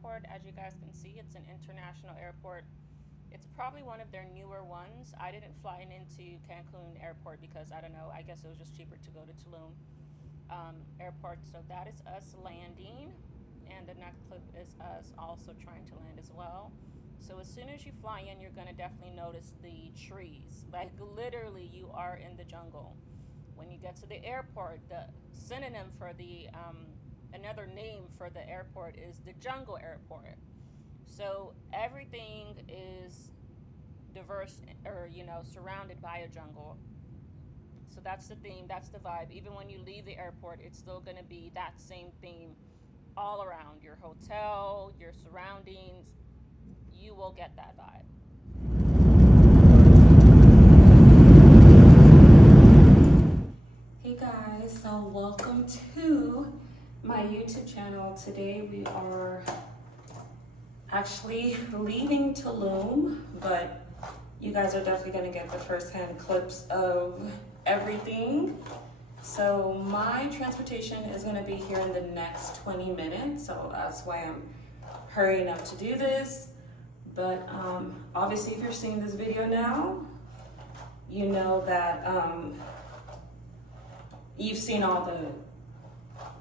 airport. As you guys can see, it's an international airport. It's probably one of their newer ones. I didn't fly into Cancun airport because I don't know, I guess it was just cheaper to go to Tulum airport. So that is us landing, and the next clip is us also trying to land as well. So as soon as you fly in, you're gonna definitely notice the trees. Like literally, you are in the jungle. When you get to the airport, the synonym for the another name for the airport is the jungle airport. So everything is diverse, or surrounded by a jungle. So that's the theme, that's the vibe. Even when you leave the airport, it's still going to be that same theme all around your hotel, your surroundings. You will get that vibe. Hey guys, so welcome to my YouTube channel. Today we are actually leaving Tulum, but you guys are definitely going to get the first-hand clips of everything. So my transportation is going to be here in the next 20 minutes, so that's why I'm hurrying up to do this. But obviously, if you're seeing this video now, you know that you've seen all the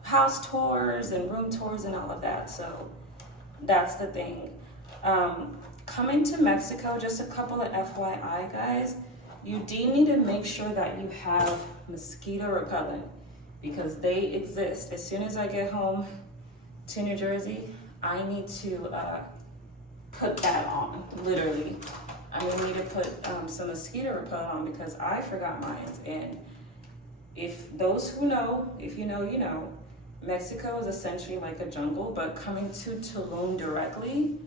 house tours and room tours and all of that. So that's the thing. Coming to Mexico, just a couple of FYI, guys, you do need to make sure that you have mosquito repellent because they exist. As soon as I get home to New Jersey, I need to put that on, literally. I need to put some mosquito repellent on because I forgot mine. And if those who know, if you know, you know, Mexico is essentially like a jungle, but coming to Tulum directly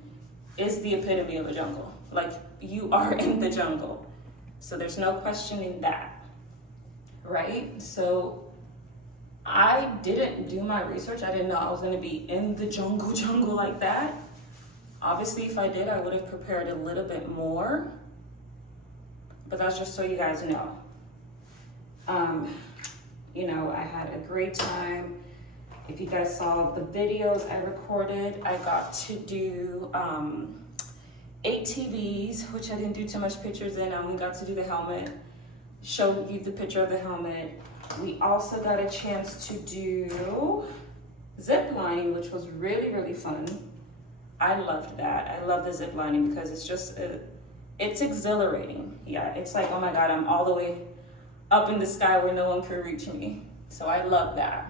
is the epitome of a jungle. Like, you are in the jungle. So there's no questioning that, right? So I didn't do my research. I didn't know I was gonna be in the jungle like that. Obviously, if I did, I would have prepared a little bit more, but that's just so you guys know. I had a great time. If you guys saw the videos I recorded, I got to do 8 TVs, which I didn't do too much pictures in. I only got to do the helmet, show you the picture of the helmet. We also got a chance to do zip lining, which was really, really fun. I loved that. I love the zip lining because it's just, it's exhilarating. Yeah, it's like, oh my God, I'm all the way up in the sky where no one can reach me. So I love that.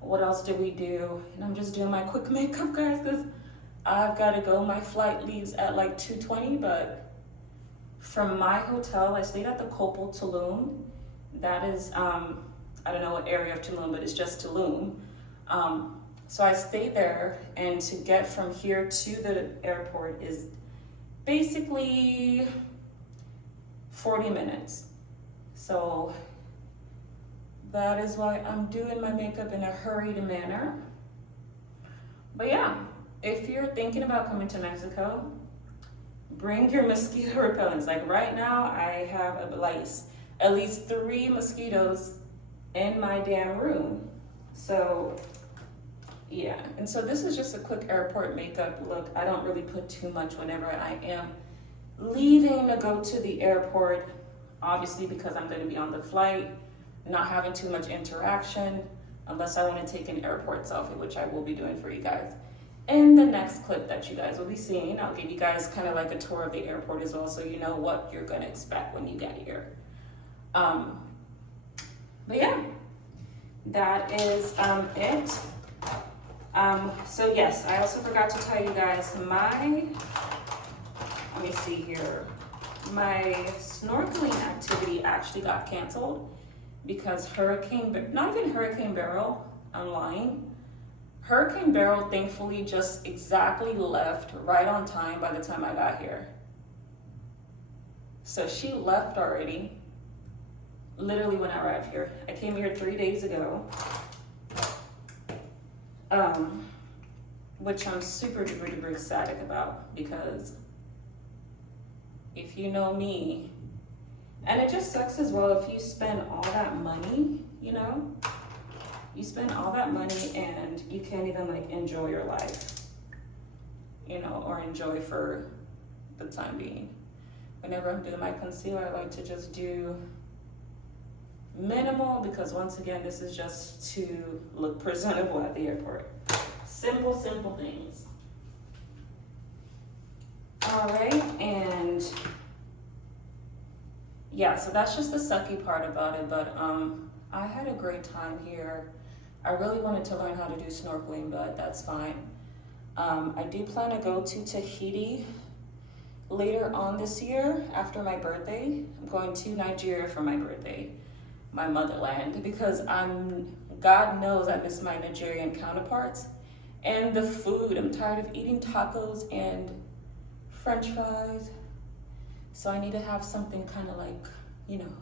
What else did we do? And I'm just doing my quick makeup, guys, because I've got to go. My flight leaves at like 2:20, but from my hotel, I stayed at the Tulum. That is, I don't know what area of Tulum, but it's just Tulum. So I stayed there, and to get from here to the airport is basically 40 minutes. So that is why I'm doing my makeup in a hurried manner. But yeah, if you're thinking about coming to Mexico, bring your mosquito repellents. Like right now, I have at least 3 mosquitoes in my damn room. So yeah, and so this is just a quick airport makeup look. I don't really put too much whenever I am leaving to go to the airport, obviously because I'm gonna be on the flight, not having too much interaction, unless I wanna take an airport selfie, which I will be doing for you guys in the next clip that you guys will be seeing. I'll give you guys kind of like a tour of the airport as well, so you know what you're gonna expect when you get here. But yeah, that is it. So yes, I also forgot to tell you guys let me see here. My snorkeling activity actually got canceled because not even Hurricane Beryl, I'm lying. Hurricane Beryl thankfully just exactly left right on time by the time I got here. So she left already, literally when I arrived here. I came here 3 days ago, which I'm super duper ecstatic about because if you know me, and it just sucks as well if you spend all that money, you spend all that money and you can't even like enjoy your life. you know, or enjoy for the time being. Whenever I'm doing my concealer, I like to just do minimal, because once again, this is just to look presentable at the airport. Simple things. All right, and yeah, so that's just the sucky part about it, but I had a great time here. I really wanted to learn how to do snorkeling, but that's fine. I do plan to go to Tahiti later on this year after my birthday. I'm going to Nigeria for my birthday, my motherland, because God knows I miss my Nigerian counterparts and the food. I'm tired of eating tacos and French fries. So I need to have something kind of like, you know,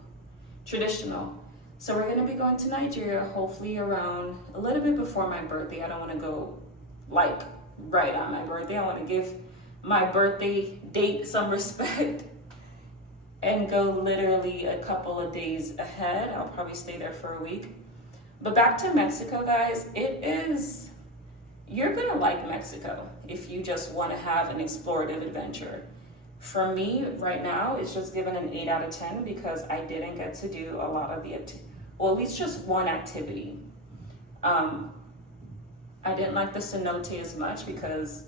traditional. So we're gonna be going to Nigeria, hopefully around a little bit before my birthday. I don't wanna go like right on my birthday. I wanna give my birthday date some respect and go literally a couple of days ahead. I'll probably stay there for a week. But back to Mexico, guys, you're gonna like Mexico if you just wanna have an explorative adventure. For me, right now, it's just given an 8 out of 10 because I didn't get to do a lot of at least just one activity. I didn't like the cenote as much because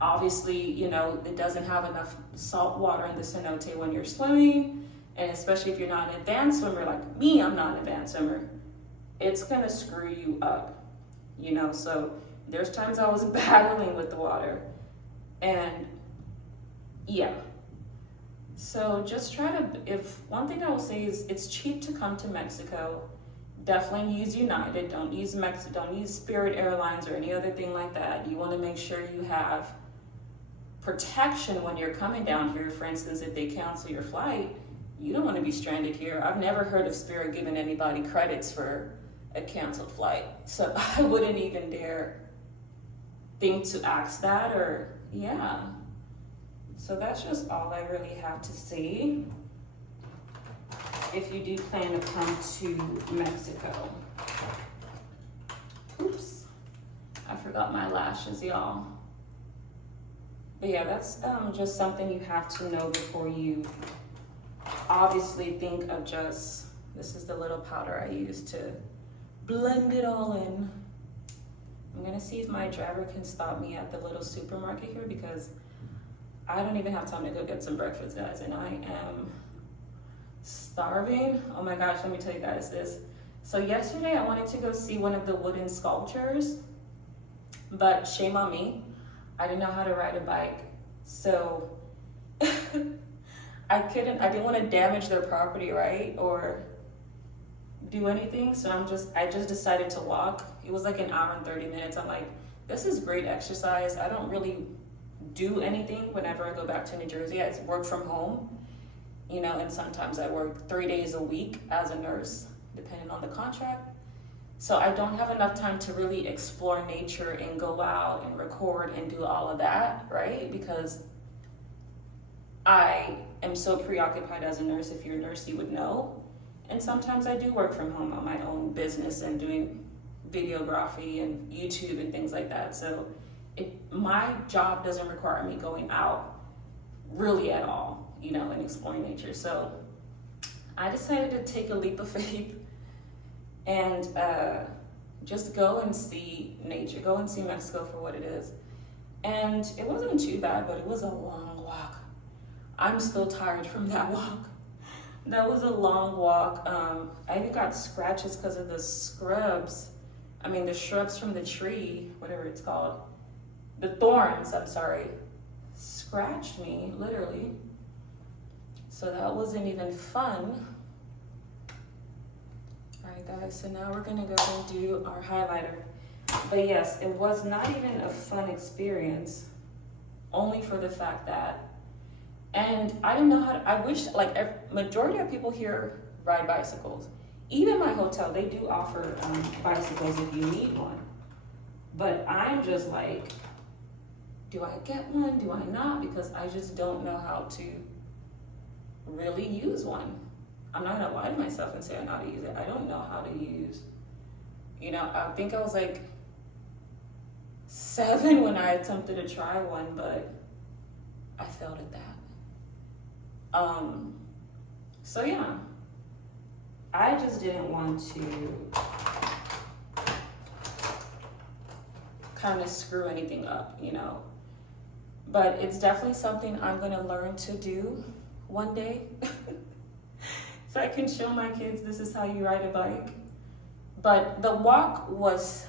obviously, you know, it doesn't have enough salt water in the cenote when you're swimming, and especially if you're not an advanced swimmer like me, I'm not an advanced swimmer, it's gonna screw you up, you know? So there's times I was battling with the water, and yeah. So just try to, if one thing I will say is it's cheap to come to Mexico. Definitely use United, don't use Spirit Airlines or any other thing like that. You wanna make sure you have protection when you're coming down here. For instance, if they cancel your flight, you don't wanna be stranded here. I've never heard of Spirit giving anybody credits for a canceled flight. So I wouldn't even dare think to ask that, or yeah. So that's just all I really have to say if you do plan to come to Mexico. Oops, I forgot my lashes, y'all. But yeah, that's just something you have to know before you obviously think of just, this is the little powder I use to blend it all in. I'm gonna see if my driver can stop me at the little supermarket here because I don't even have time to go get some breakfast, guys, and I am starving. Oh my gosh, let me tell you guys this. So yesterday I wanted to go see one of the wooden sculptures, but shame on me, I didn't know how to ride a bike. So I didn't want to damage their property, right? Or do anything. So I just decided to walk. It was like an hour and 30 minutes. I'm like, this is great exercise. I don't really do anything whenever I go back to New Jersey. I work from home, you know, and sometimes I work 3 days a week as a nurse, depending on the contract. So I don't have enough time to really explore nature and go out and record and do all of that, right? Because I am so preoccupied as a nurse. If you're a nurse, you would know. And sometimes I do work from home on my own business and doing videography and YouTube and things like that. So my job doesn't require me going out really at all, you know, and exploring nature. So I decided to take a leap of faith and just go and see nature, go and see Mexico for what it is. And it wasn't too bad, but it was a long walk. I'm still tired from that walk. That was a long walk. I even got scratches because of the the shrubs from the tree, whatever it's called. The thorns, I'm sorry, scratched me, literally. So that wasn't even fun. All right, guys, so now we're gonna go and do our highlighter. But yes, it was not even a fun experience, only for the fact that, and I don't know I wish, majority of people here ride bicycles. Even my hotel, they do offer bicycles if you need one. But I'm just like, do I get one? Do I not? Because I just don't know how to really use one. I'm not gonna lie to myself and say I know how to use it. I don't know how to use, I think I was like 7 when I attempted to try one, but I failed at that. So yeah, I just didn't want to kind of screw anything up, you know. But it's definitely something I'm gonna learn to do one day. So I can show my kids this is how you ride a bike. But the walk was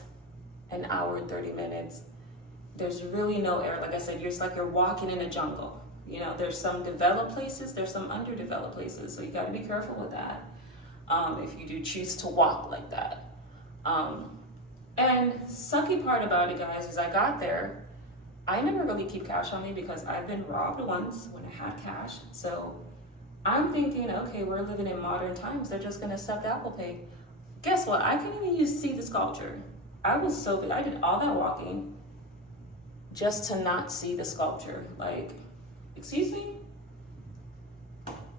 an hour and 30 minutes. There's really no air. Like I said, it's like you're walking in a jungle. You know, there's some developed places, there's some underdeveloped places. So you gotta be careful with that if you do choose to walk like that. And sucky part about it, guys, is I got there. I never really keep cash on me because I've been robbed once when I had cash. So I'm thinking, okay, we're living in modern times. They're just gonna accept Apple Pay. Guess what? I couldn't even see the sculpture. I was so big. I did all that walking just to not see the sculpture. Like, excuse me?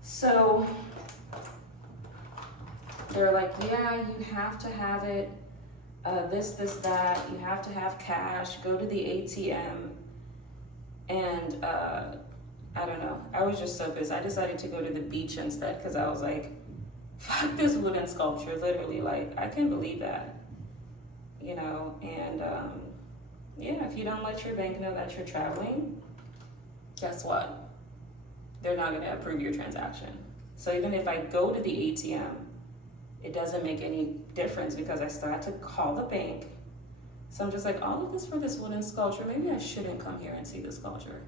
So they're like, yeah, you have to have it. This, that. You have to have cash. Go to the ATM. And I don't know. I was just so pissed. I decided to go to the beach instead because I was like, fuck this wooden sculpture. Literally, like, I can't believe that. You know, and yeah, if you don't let your bank know that you're traveling, guess what? They're not gonna approve your transaction. So even if I go to the ATM, it doesn't make any difference because I still have to call the bank. So I'm just like, all of this for this wooden sculpture, maybe I shouldn't come here and see the sculpture.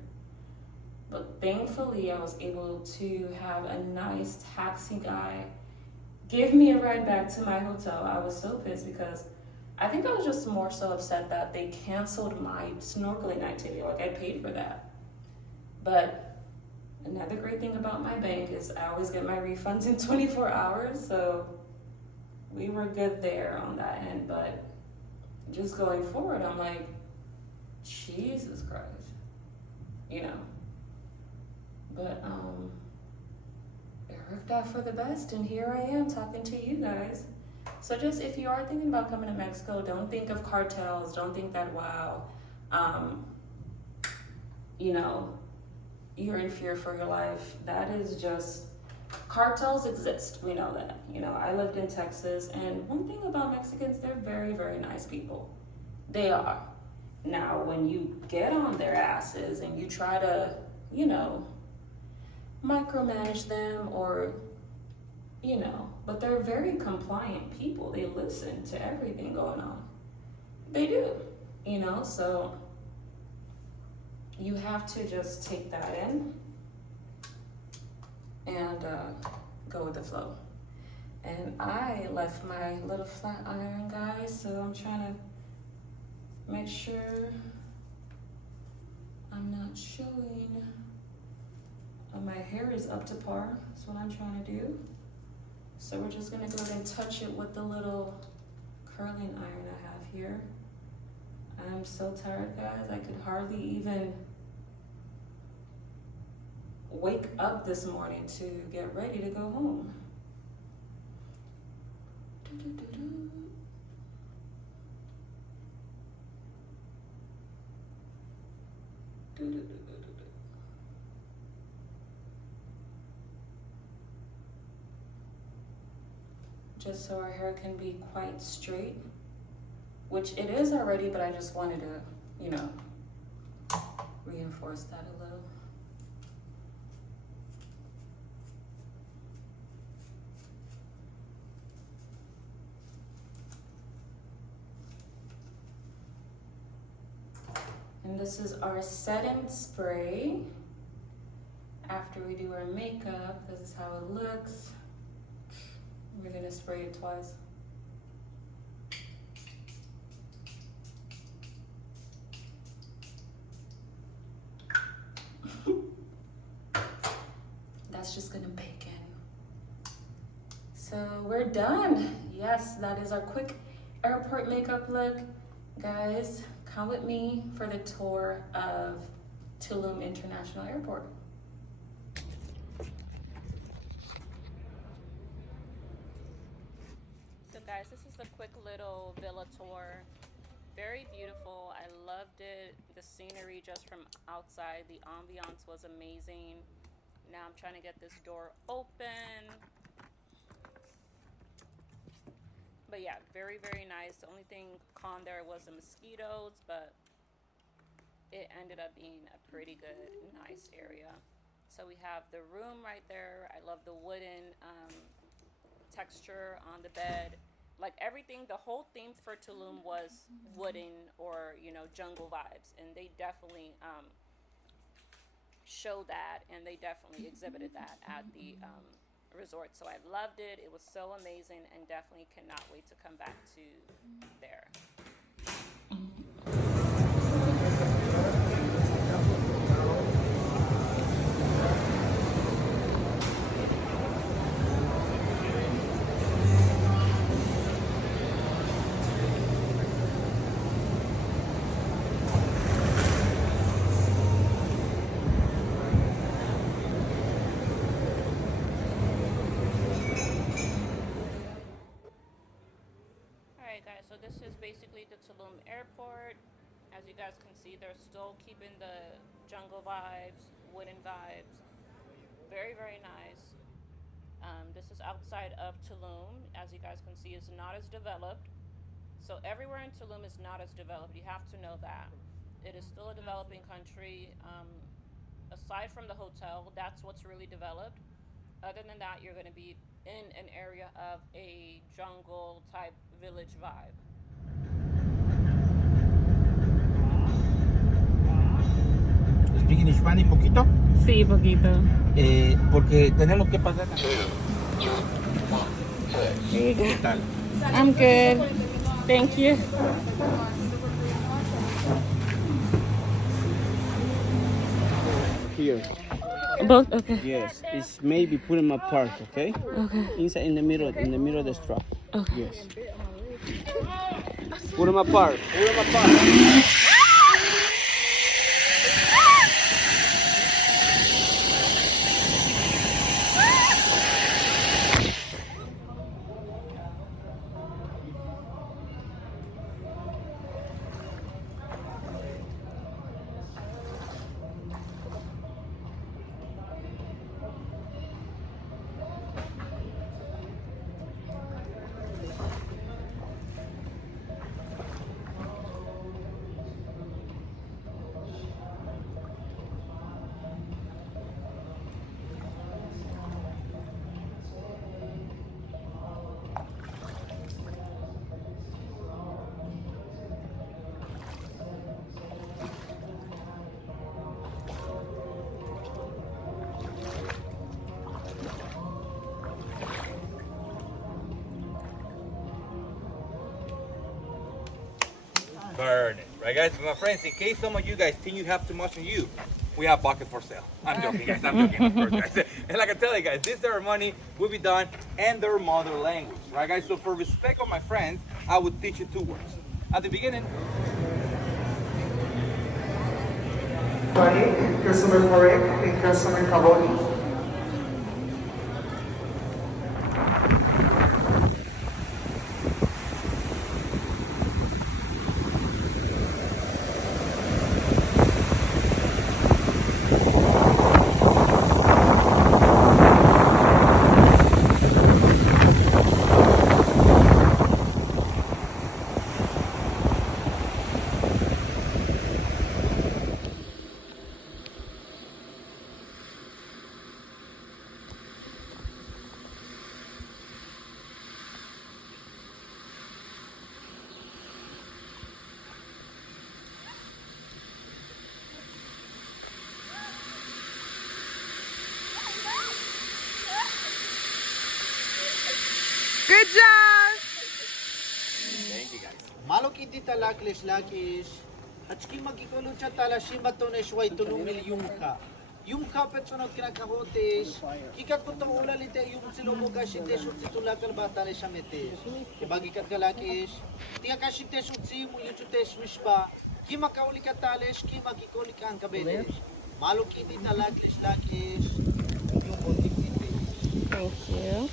But thankfully I was able to have a nice taxi guy give me a ride back to my hotel. I was so pissed because I think I was just more so upset that they canceled my snorkeling activity. Like, I paid for that. But another great thing about my bank is I always get my refunds in 24 hours. So we were good there on that end. But just going forward, I'm like, Jesus Christ, you know. But it worked out for the best, and here I am talking to you guys. So just, if you are thinking about coming to Mexico, don't think of cartels, don't think that, wow, you know, you're in fear for your life. That is just, cartels exist, we know that. You know, I lived in Texas, and one thing about Mexicans, they're very, very nice people. They are. Now, when you get on their asses and you try to, you know, micromanage them, or, you know, but they're very compliant people. They listen to everything going on. They do, you know, so you have to just take that in and go with the flow. And I left my little flat iron, guys, so I'm trying to make sure I'm not showing. My hair is up to par. That's what I'm trying to do. So we're just gonna go ahead and touch it with the little curling iron I have here. I'm so tired, guys. I could hardly even wake up this morning to get ready to go home. Just so our hair can be quite straight, which it is already, but I just wanted to, you know, reinforce that a little. And this is our setting spray. After we do our makeup, this is how it looks. We're gonna spray it twice. That's just gonna bake in. So we're done. Yes, that is our quick airport makeup look. Guys, come with me for the tour of Tulum International Airport. So guys, this is a quick little villa tour. Very beautiful. I loved it. The scenery just from outside, the ambiance was amazing. Now I'm trying to get this door open. But yeah, very, very nice. The only thing con there was the mosquitoes, but it ended up being a pretty good, nice area. So we have the room right there. I love the wooden texture on the bed. Like everything, the whole theme for Tulum was wooden or, jungle vibes. And they definitely showed that, and they definitely exhibited that at the resort. So I loved it. It was so amazing, and definitely cannot wait to come back to there. Guys, so this is basically the Tulum airport. As you guys can see, they're still keeping the jungle vibes, wooden vibes. Very, very nice. This is outside of Tulum. As you guys can see, it's not as developed. So everywhere in Tulum is not as developed. You have to know that. It is still a developing country. Aside from the hotel, that's what's really developed. Other than that, you're going to be in an area of a jungle type village vibe. Speaking Spanish poquito? Sí, poquito. Porque tenemos que pasar. ¿Qué tal? I'm good. Thank you. Here. Both? Okay. Yes. It's maybe put them apart, okay? Okay. Inside in the middle of the strap. Okay. Yes. Put them apart. Put them apart. Burn it. Right, guys? My friends, in case some of you guys think you have too much on you, we have buckets for sale. I'm joking, guys. I'm joking, of course, guys. And like I tell you guys, this ceremony will be done in their mother language. Right, guys? So for respect of my friends, I would teach you 2 words. At the beginning, Customer correct and customer kaboni. Good job! thank you guys. Malok iti talaklish lakish. Achki magikolo cha talashima tonesh way tulumil yung ka. Yung kapet sunod kinakahotish. Kikat ko tong ulalite yung silomo kashintesh utsi tulakal batale shamete. Ibagi kat kalakish. Tiga kashintesh utsi mu yuchutesh mishba. Kima kauli katalesh kima kikoli kan kabelesh. Malok iti talaklish lakish. Yung konting titi. Thank you.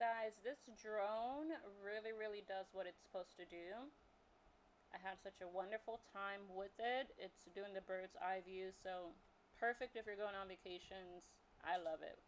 Guys, this drone really does what it's supposed to do. I had such a wonderful time with it. It's doing the bird's eye view, so perfect if you're going on vacations. I love it.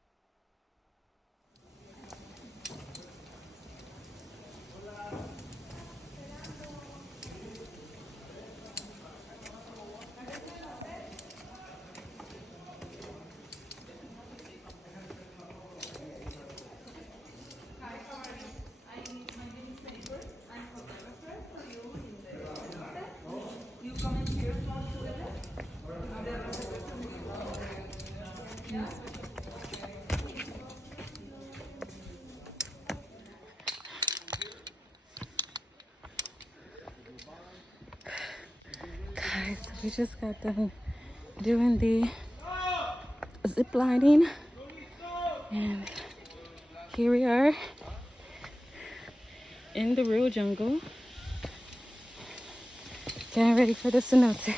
Guys, we just got done doing the zip lining, and here we are in the real jungle, getting ready for the cenote.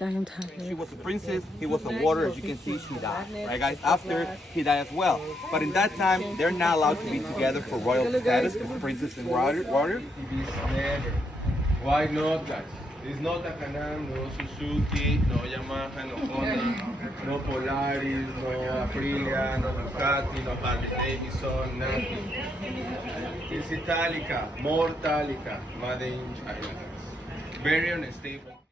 I am tired. She was a princess, he was a water. As you can see, she died. Right, guys? After, he died as well. But in that time, they're not allowed to be together for royal status because princess and water. Why not, guys? It's not a Can-Am, no Suzuki, no Yamaha, no Honda, no Polaris, no Aprilia, no Ducati, no Harley Davidson, nothing. It's Italica, more Italica, made in China. Very unstable.